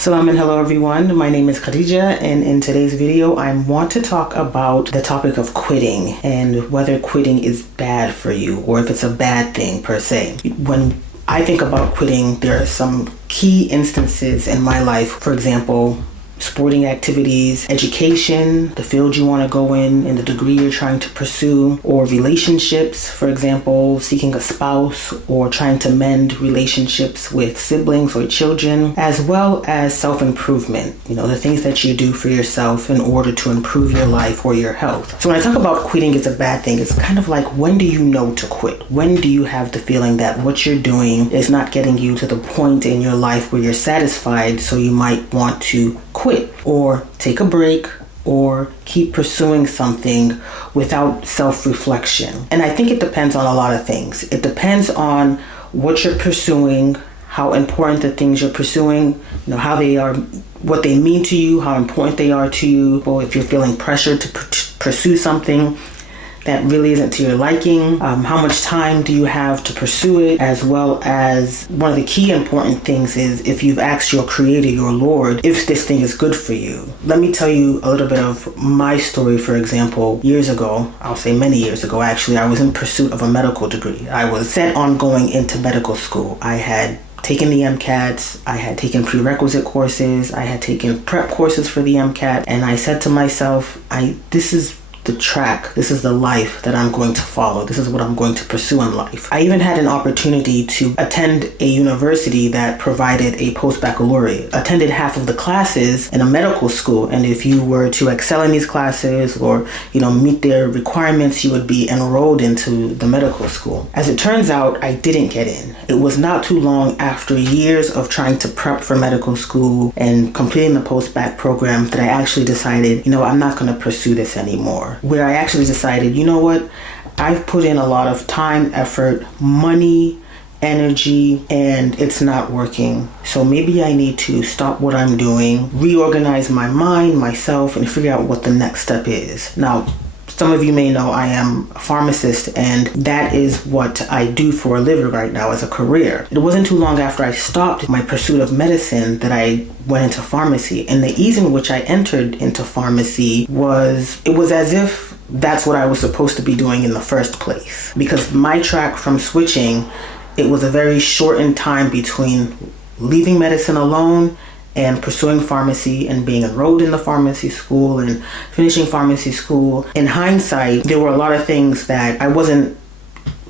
Salam and hello everyone, my name is Khadijah, and in today's video I want to talk about the topic of quitting and whether quitting is bad for you or if it's a bad thing per se. When I think about quitting, there are some key instances in my life. For example, sporting activities, education, the field you want to go in and the degree you're trying to pursue, or relationships, for example, seeking a spouse or trying to mend relationships with siblings or children, as well as self-improvement, the things that you do for yourself in order to improve your life or your health. So when I talk about quitting is a bad thing, it's kind of like, when do you know to quit? When do you have the feeling that what you're doing is not getting you to the point in your life where you're satisfied, so you might want to quit or take a break or keep pursuing something without self-reflection? And I think it depends on a lot of things. It depends on what you're pursuing, how important the things you're pursuing, how they are, what they mean to you, how important they are to you, or if you're feeling pressured to pursue something that really isn't to your liking, how much time do you have to pursue it, as well as one of the key important things is if you've asked your creator, your Lord, if this thing is good for you. Let me tell you a little bit of my story. For example, years ago, I'll say many years ago actually, I was in pursuit of a medical degree. I was set on going into medical school. I had taken the MCATs, I had taken prerequisite courses, I had taken prep courses for the MCAT, and I said to myself, this is the track, this is the life that I'm going to follow. This is what I'm going to pursue in life. I even had an opportunity to attend a university that provided a post-baccalaureate. Attended half of the classes in a medical school, and if you were to excel in these classes or meet their requirements, you would be enrolled into the medical school. As it turns out, I didn't get in. It was not too long after years of trying to prep for medical school and completing the post-bac program that I actually decided, I'm not going to pursue this anymore. Where I actually decided, I've put in a lot of time, effort, money, energy, and it's not working. So maybe I need to stop what I'm doing, reorganize my mind, myself, and figure out what the next step is. Now, some of you may know I am a pharmacist, and that is what I do for a living right now as a career. It wasn't too long after I stopped my pursuit of medicine that I went into pharmacy. And the ease in which I entered into pharmacy was as if that's what I was supposed to be doing in the first place. Because my track from switching, it was a very shortened time between leaving medicine alone and pursuing pharmacy and being enrolled in the pharmacy school and finishing pharmacy school. In hindsight, there were a lot of things that I wasn't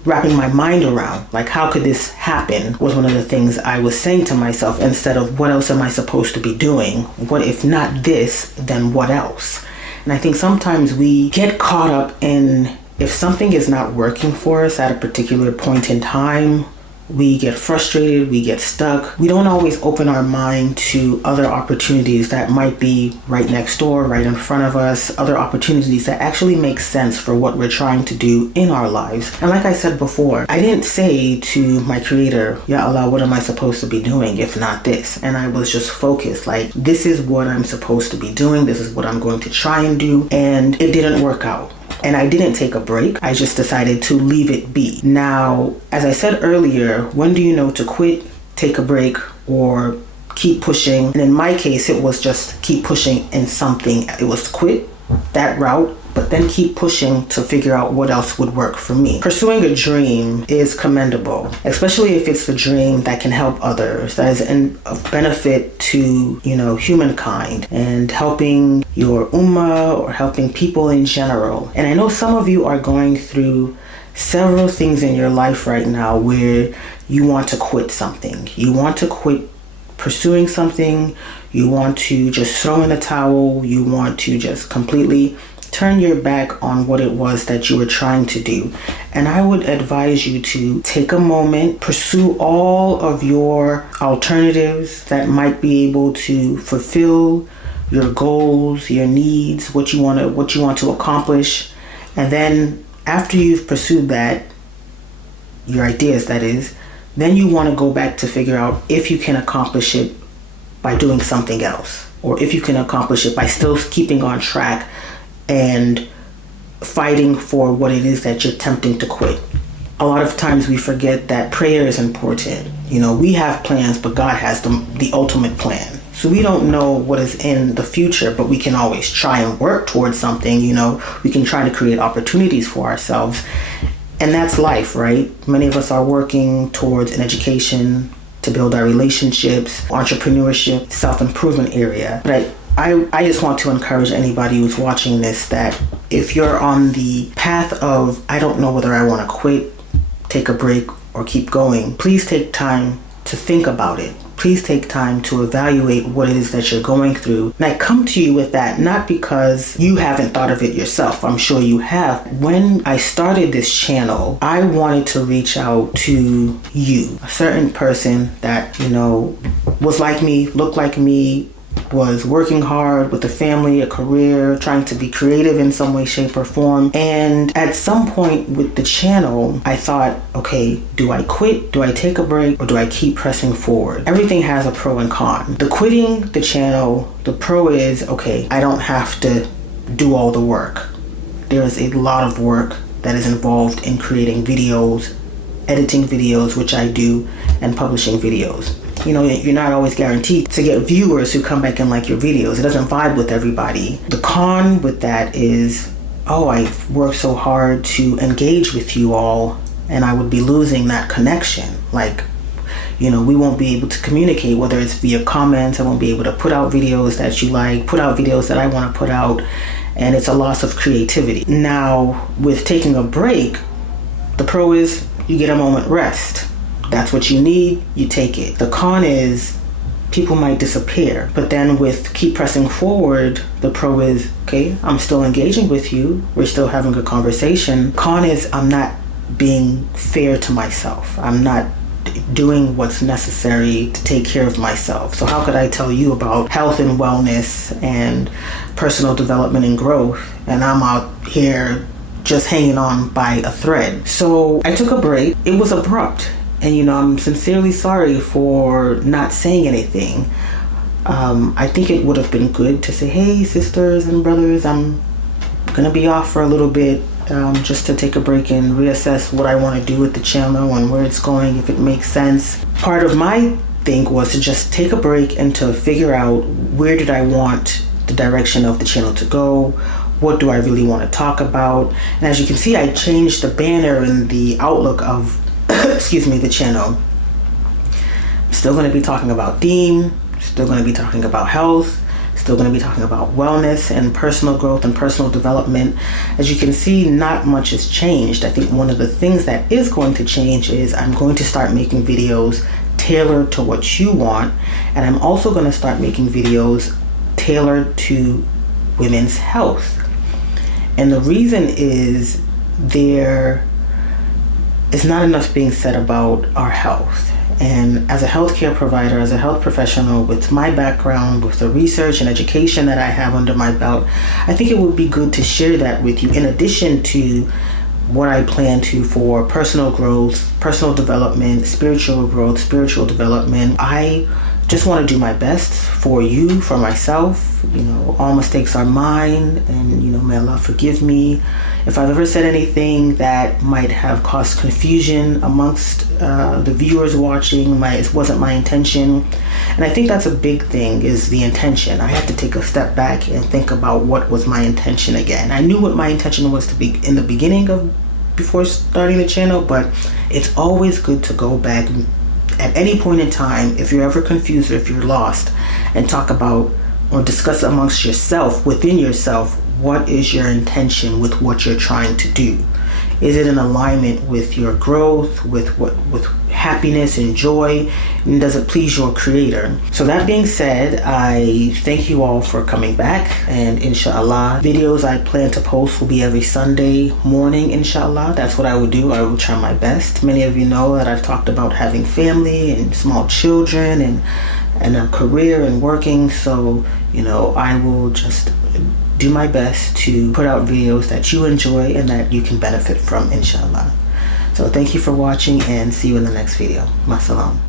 wrapping my mind around. Like, how could this happen was one of the things I was saying to myself, instead of what else am I supposed to be doing? What if not this, then what else? And I think sometimes we get caught up in, if something is not working for us at a particular point in time, we get frustrated, we get stuck. We don't always open our mind to other opportunities that might be right next door, right in front of us, other opportunities that actually make sense for what we're trying to do in our lives. And like I said before, I didn't say to my creator, Ya Allah, what am I supposed to be doing if not this? And I was just focused, like, this is what I'm supposed to be doing, this is what I'm going to try and do, and it didn't work out. And I didn't take a break. I just decided to leave it be. Now, as I said earlier, when do you know to quit, take a break, or keep pushing? And in my case, it was just keep pushing in something. It was quit that route, but then keep pushing to figure out what else would work for me. Pursuing a dream is commendable, especially if it's a dream that can help others, that is of benefit to, humankind and helping your ummah or helping people in general. And I know some of you are going through several things in your life right now where you want to quit something. You want to quit pursuing something. You want to just throw in the towel. You want to just completely turn your back on what it was that you were trying to do. And I would advise you to take a moment, pursue all of your alternatives that might be able to fulfill your goals, your needs, what you want to accomplish. And then after you've pursued that, your ideas that is, then you want to go back to figure out if you can accomplish it by doing something else, or if you can accomplish it by still keeping on track and fighting for what it is that you're attempting to quit. A lot of times we forget that prayer is important. We have plans, but God has the ultimate plan. So we don't know what is in the future, but we can always try and work towards something. We can try to create opportunities for ourselves. And that's life, right? Many of us are working towards an education to build our relationships, entrepreneurship, self-improvement area. But I just want to encourage anybody who's watching this that if you're on the path of, I don't know whether I want to quit, take a break, or keep going, please take time to think about it. Please take time to evaluate what it is that you're going through. And I come to you with that not because you haven't thought of it yourself. I'm sure you have. When I started this channel, I wanted to reach out to you, a certain person that, was like me, looked like me, was working hard with a family, a career, trying to be creative in some way, shape, or form. And at some point with the channel, I thought, okay, do I quit? Do I take a break? Or do I keep pressing forward? Everything has a pro and con. The quitting the channel, the pro is, okay, I don't have to do all the work. There is a lot of work that is involved in creating videos, editing videos, which I do, and publishing videos. You're not always guaranteed to get viewers who come back and like your videos. It doesn't vibe with everybody. The con with that is, I've worked so hard to engage with you all, and I would be losing that connection. We won't be able to communicate, whether it's via comments. I won't be able to put out videos that you like, put out videos that I want to put out, and it's a loss of creativity. Now, with taking a break, the pro is you get a moment rest. That's what you need, you take it. The con is people might disappear. But then with keep pressing forward, the pro is, okay, I'm still engaging with you. We're still having a conversation. Con is I'm not being fair to myself. I'm not doing what's necessary to take care of myself. So how could I tell you about health and wellness and personal development and growth, and I'm out here just hanging on by a thread? So I took a break. It was abrupt. And I'm sincerely sorry for not saying anything. I think it would have been good to say, hey, sisters and brothers, I'm gonna be off for a little bit, just to take a break and reassess what I want to do with the channel and where it's going, if it makes sense. Part of my thing was to just take a break and to figure out where did I want the direction of the channel to go. What do I really want to talk about? And as you can see, I changed the banner and the outlook of the channel. I'm still going to be talking about theme, still going to be talking about health, still going to be talking about wellness and personal growth and personal development. As you can see, not much has changed. I think one of the things that is going to change is I'm going to start making videos tailored to what you want, and I'm also going to start making videos tailored to women's health. And the reason is it's not enough being said about our health. And as a healthcare provider, as a health professional, with my background, with the research and education that I have under my belt, I think it would be good to share that with you in addition to what I plan to for personal growth, personal development, spiritual growth, spiritual development. I just want to do my best for you, for myself. All mistakes are mine, and may Allah forgive me if I've ever said anything that might have caused confusion amongst the viewers watching. It wasn't my intention. And I think that's a big thing, is the intention. I had to take a step back and think about what was my intention again. I knew what my intention was to be in the beginning before starting the channel, but it's always good to go back at any point in time, if you're ever confused or if you're lost, and talk about or discuss amongst yourself, within yourself, what is your intention with what you're trying to do? Is it in alignment with your growth, with happiness and joy? And does it please your creator? So that being said, I thank you all for coming back, and inshallah, videos I plan to post will be every Sunday morning, inshallah. That's what I will do. I will try my best. Many of you know that I've talked about having family and small children and a career and working, so I will just do my best to put out videos that you enjoy and that you can benefit from, inshallah. So thank you for watching, and see you in the next video. Masalam.